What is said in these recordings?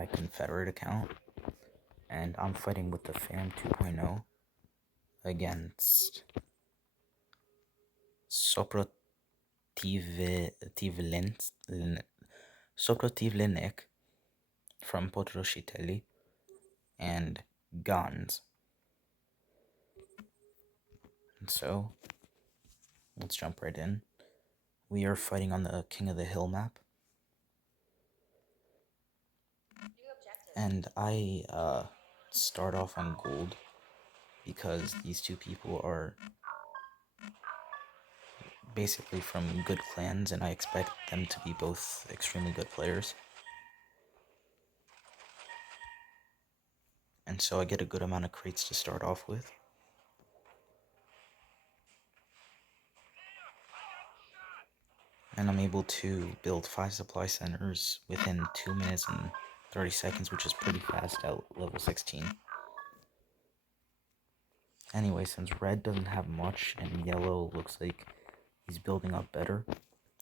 my Confederate account, and I'm fighting with the TheFam2.0 against SOPROTIVLENEC from Podroshiteli and Gans. And so, let's jump right in. We are fighting on the King of the Hill map. And I start off on gold because these two people are basically from good clans, and I expect them to be both extremely good players. And so I get a good amount of crates to start off with. And I'm able to build 5 supply centers within 2 minutes and 30 seconds, which is pretty fast at level 16. Anyway, since red doesn't have much and yellow looks like he's building up better,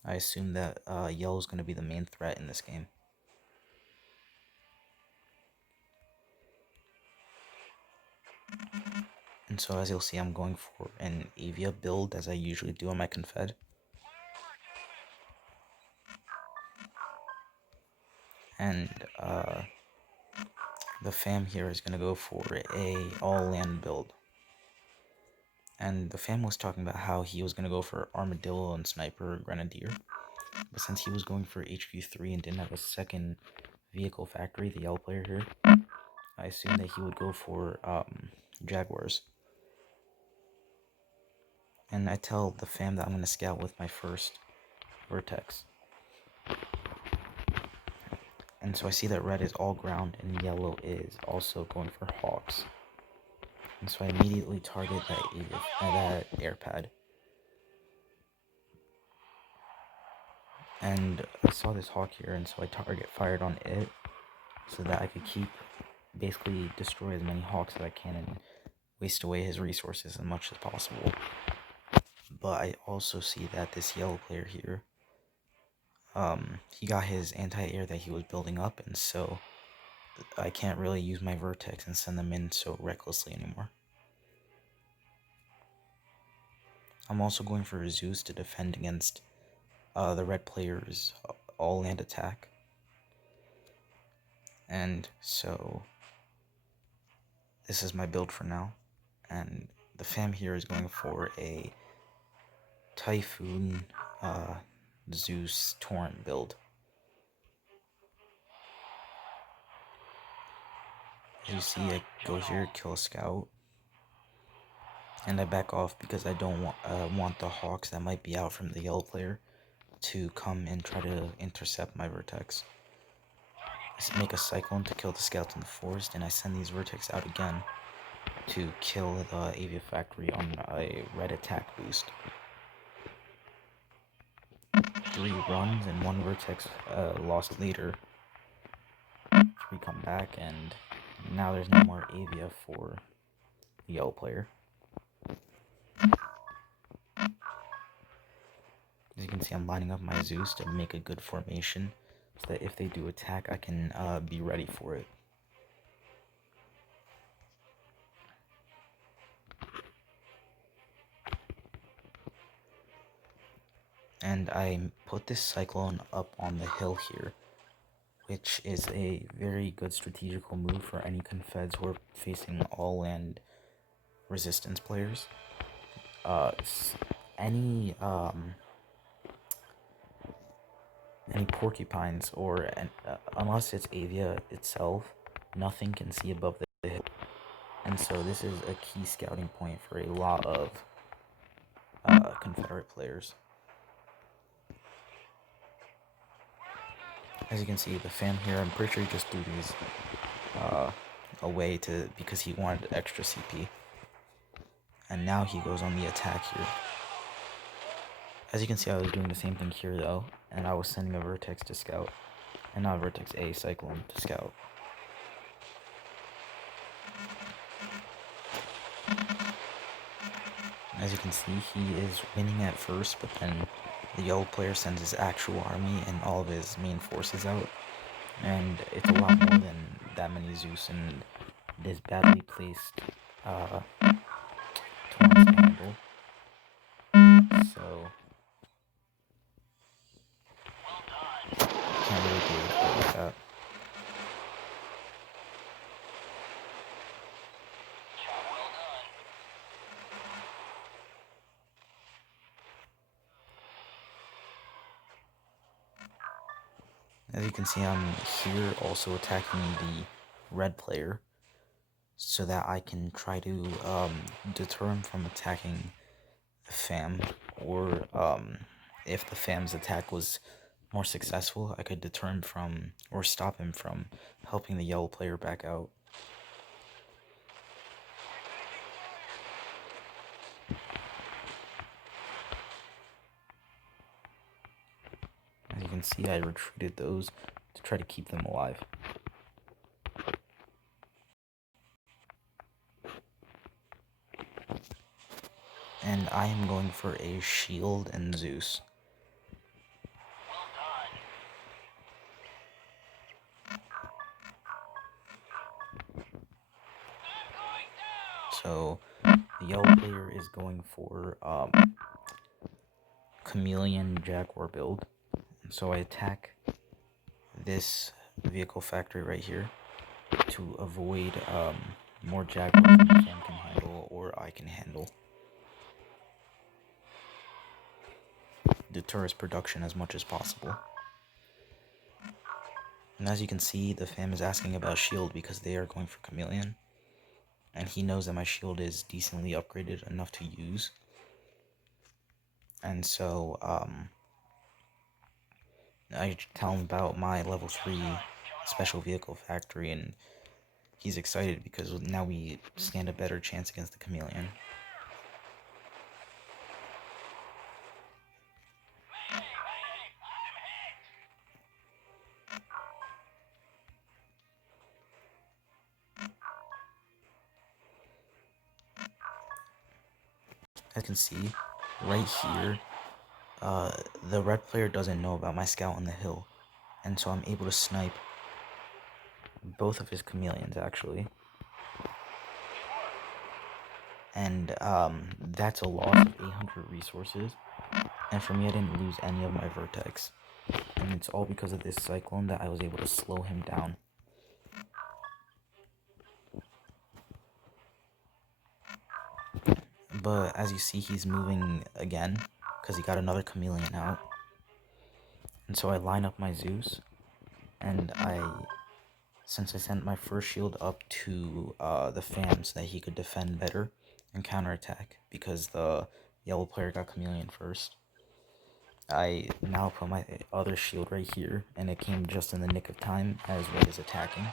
I assume that yellow is going to be the main threat in this game. And so as you'll see, I'm going for an Avia build as I usually do on my Confed. And the fam here is going to go for a all-land build. And the fam was talking about how he was going to go for Armadillo and Sniper Grenadier. But since he was going for HQ3 and didn't have a second vehicle factory, the yellow player here, I assumed that he would go for Jaguars. And I tell the fam that I'm going to scout with my first Vertex. And so I see that red is all ground and yellow is also going for Hawks. And so I immediately target that air pad. And I saw this hawk here, and so I fired on it so that I could basically destroy as many hawks as I can and waste away his resources as much as possible. But I also see that this yellow player here, he got his anti-air that he was building up, and so I can't really use my Vertex and send them in so recklessly anymore. I'm also going for Zeus to defend against the red player's all-land attack. And so this is my build for now. And the fam here is going for a Typhoon Zeus Torrent build. As you see, I go here, kill a scout, and I back off because I don't want the hawks that might be out from the yellow player to come and try to intercept my Vertex. I make a cyclone to kill the scouts in the forest, and I send these Vertex out again to kill the Avia factory on a red attack boost. 3 runs and 1 Vertex lost later. 3 come back, and now there's no more Avia for the yellow player. As you can see, I'm lining up my Zeus to make a good formation so that if they do attack, I can be ready for it. And I put this cyclone up on the hill here, which is a very good strategical move for any confeds who are facing all-land resistance players. Any porcupines, or unless it's Avia itself, nothing can see above the hill. And so this is a key scouting point for a lot of Confederate players. As you can see, the fam here, I'm pretty sure he just threw these away because he wanted extra CP. And now he goes on the attack here. As you can see, I was doing the same thing here though, and I was sending a Vertex to scout, and not Vertex A, Cyclone to scout. As you can see, he is winning at first, but then the yellow player sends his actual army and all of his main forces out, and it's a lot more than many Zeus and this badly placed Torrent's to handle. So can't really deal with it like that. As you can see, I'm here also attacking the red player so that I can try to deter him from attacking the fam, or if the fam's attack was more successful, I could deter him from, or stop him from helping the yellow player back out. As you can see, I retreated those to try to keep them alive. And I am going for a shield and Zeus. So the yellow player is going for chameleon jaguar build. So I attack this vehicle factory right here to avoid more jaguars than the fam can handle, or I can handle. Deter his production as much as possible. And as you can see, the fam is asking about shield because they are going for chameleon, and he knows that my shield is decently upgraded enough to use. And so I tell him about my level 3 special vehicle factory, and he's excited because now we stand a better chance against the chameleon. As you can see, right here, the red player doesn't know about my scout on the hill, and so I'm able to snipe both of his chameleons, actually. And that's a loss of 800 resources, and for me, I didn't lose any of my vertex, and it's all because of this cyclone that I was able to slow him down. But as you see, he's moving again because he got another chameleon out. And so I line up my Zeus, and since I sent my first shield up to the fam so that he could defend better and counterattack because the yellow player got chameleon first, I now put my other shield right here, and it came just in the nick of time as red is attacking.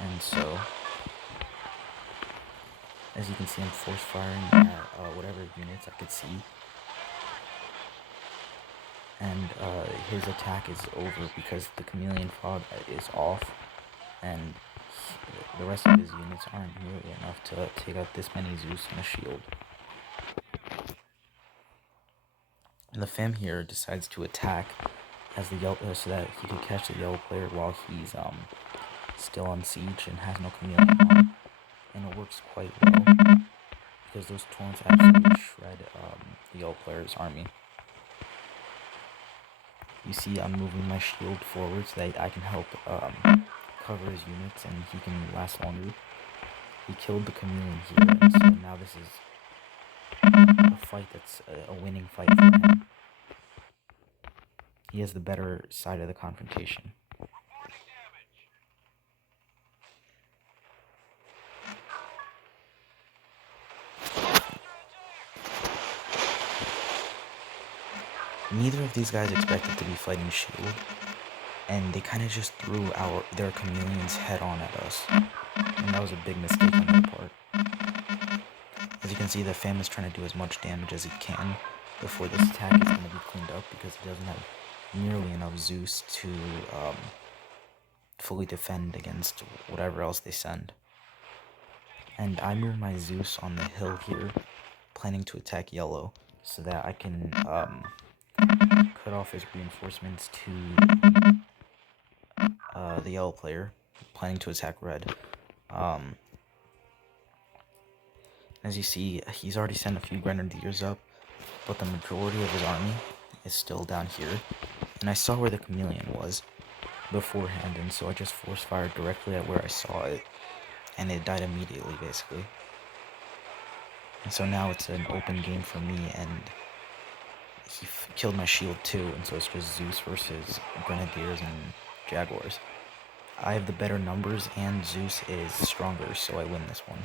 And so, as you can see, I'm force firing at whatever units I could see. And his attack is over because the chameleon fog is off, and the rest of his units aren't nearly enough to take out this many Zeus and a shield. And the fam here decides to attack as the yellow, so that he could catch the yellow player while he's still on siege and has no chameleon on. And it works quite well because those torrents absolutely shred the yellow player's army. You see, I'm moving my shield forward so that I can help cover his units and he can last longer. He killed the chameleon here, and so now this is a fight that's a winning fight for him. He has the better side of the confrontation. Neither of these guys expected to be fighting shield, and they kind of just threw their chameleon's head on at us, and that was a big mistake on their part. As you can see, the fam is trying to do as much damage as he can before this attack is going to be cleaned up because he doesn't have nearly enough Zeus to fully defend against whatever else they send. And I move my Zeus on the hill here, planning to attack yellow so that I can cut off his reinforcements to the yellow player, planning to attack red. As you see, he's already sent a few grenadiers up, but the majority of his army is still down here. And I saw where the chameleon was beforehand, and so I just force fired directly at where I saw it, and it died immediately, basically. And so now it's an open game for me, and he killed my shield too, and so it's just Zeus versus Grenadiers and Jaguars. I have the better numbers, and Zeus is stronger, so I win this one.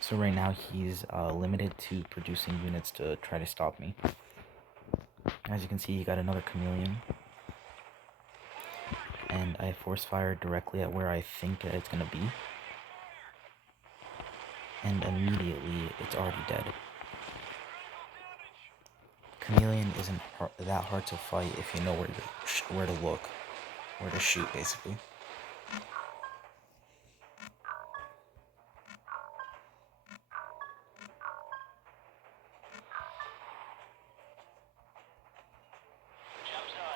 So right now he's limited to producing units to try to stop me. As you can see, he got another chameleon. And I force fire directly at where I think that it's going to be. And immediately, it's already dead. Chameleon isn't that hard to fight if you know where to look, where to shoot, basically.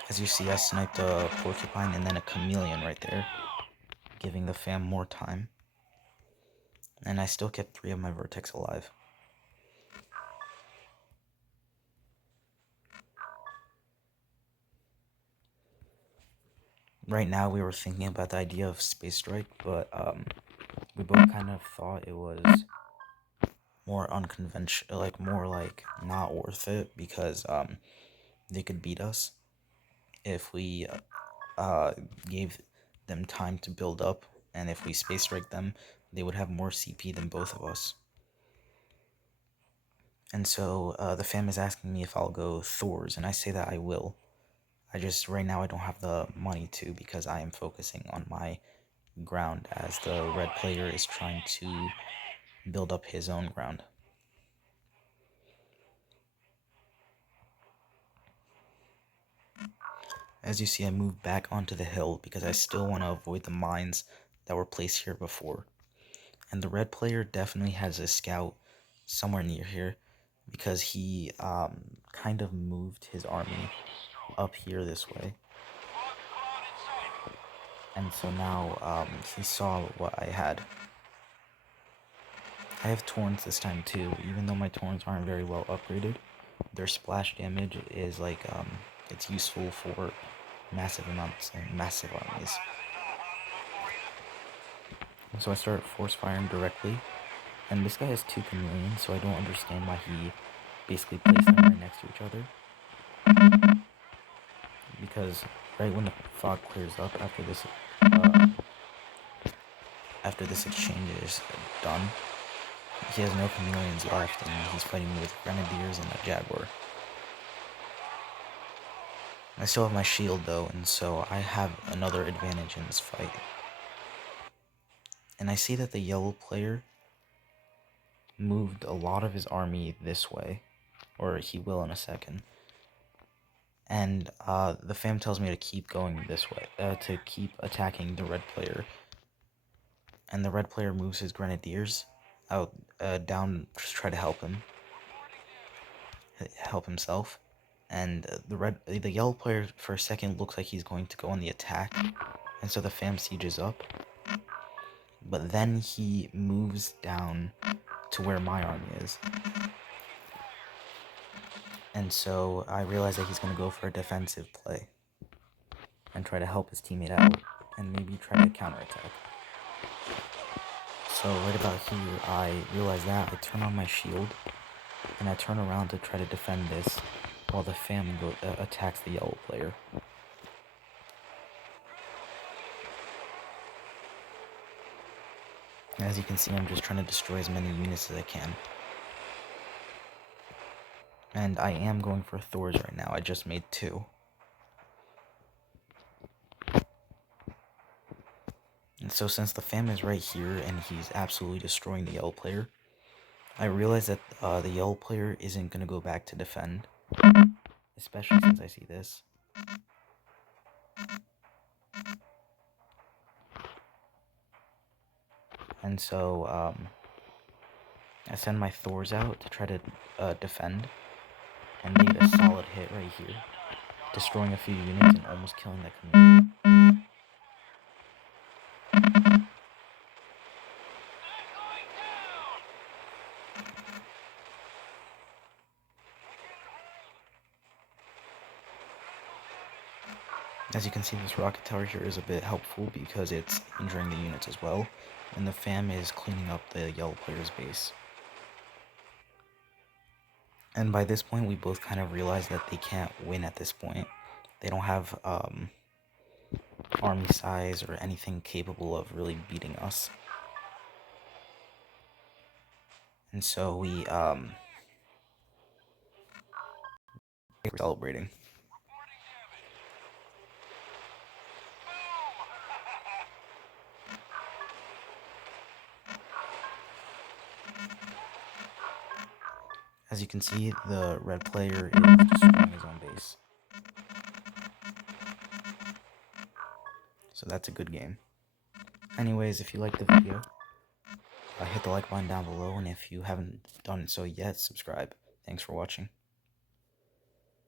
As you see, I sniped a porcupine and then a chameleon right there, giving the fam more time. And I still kept 3 of my vertex alive. Right now, we were thinking about the idea of space strike, but we both kind of thought it was more unconventional, more not worth it, because they could beat us if we gave them time to build up, and if we space strike them, they would have more CP than both of us. And so the fam is asking me if I'll go Thor's, and I say that I will. Right now I don't have the money to, because I am focusing on my ground as the red player is trying to build up his own ground. As you see, I moved back onto the hill because I still want to avoid the mines that were placed here before. And the red player definitely has a scout somewhere near here, because he kind of moved his army up here this way. And so now he saw what I had. I have Torrents this time too, even though my Torrents aren't very well upgraded. Their splash damage is it's useful for massive amounts and massive armies. And so I started force firing directly, and this guy has 2 chameleons, so I don't understand why he basically placed them right next to each other. Because right when the fog clears up after this exchange is done, he has no chameleons left, and he's fighting me with grenadiers and a jaguar. I still have my shield though, and so I have another advantage in this fight. And I see that the yellow player moved a lot of his army this way, or he will in a second. And the fam tells me to keep going this way, to keep attacking the red player. And the red player moves his grenadiers out down to try to help himself. And the yellow player for a second looks like he's going to go on the attack, and so the fam sieges up. But then he moves down to where my army is. And so I realize that he's going to go for a defensive play and try to help his teammate out and maybe try to counterattack. So right about here, I realize that. I turn on my shield and I turn around to try to defend this while the fam attacks the yellow player. As you can see, I'm just trying to destroy as many units as I can. And I am going for Thor's right now. I just made 2. And so since the fam is right here and he's absolutely destroying the yellow player, I realize that the yellow player isn't going to go back to defend. Especially since I see this. And so I send my Thors out to try to defend, and made a solid hit right here, destroying a few units and almost killing that community. As you can see, this rocket tower here is a bit helpful because it's injuring the units as well, and the fam is cleaning up the yellow player's base. And by this point, we both kind of realize that they can't win at this point. They don't have army size or anything capable of really beating us. And so we're celebrating. As you can see, the red player is destroying his own base. So that's a good game. Anyways, if you liked the video, hit the like button down below, and if you haven't done so yet, subscribe. Thanks for watching.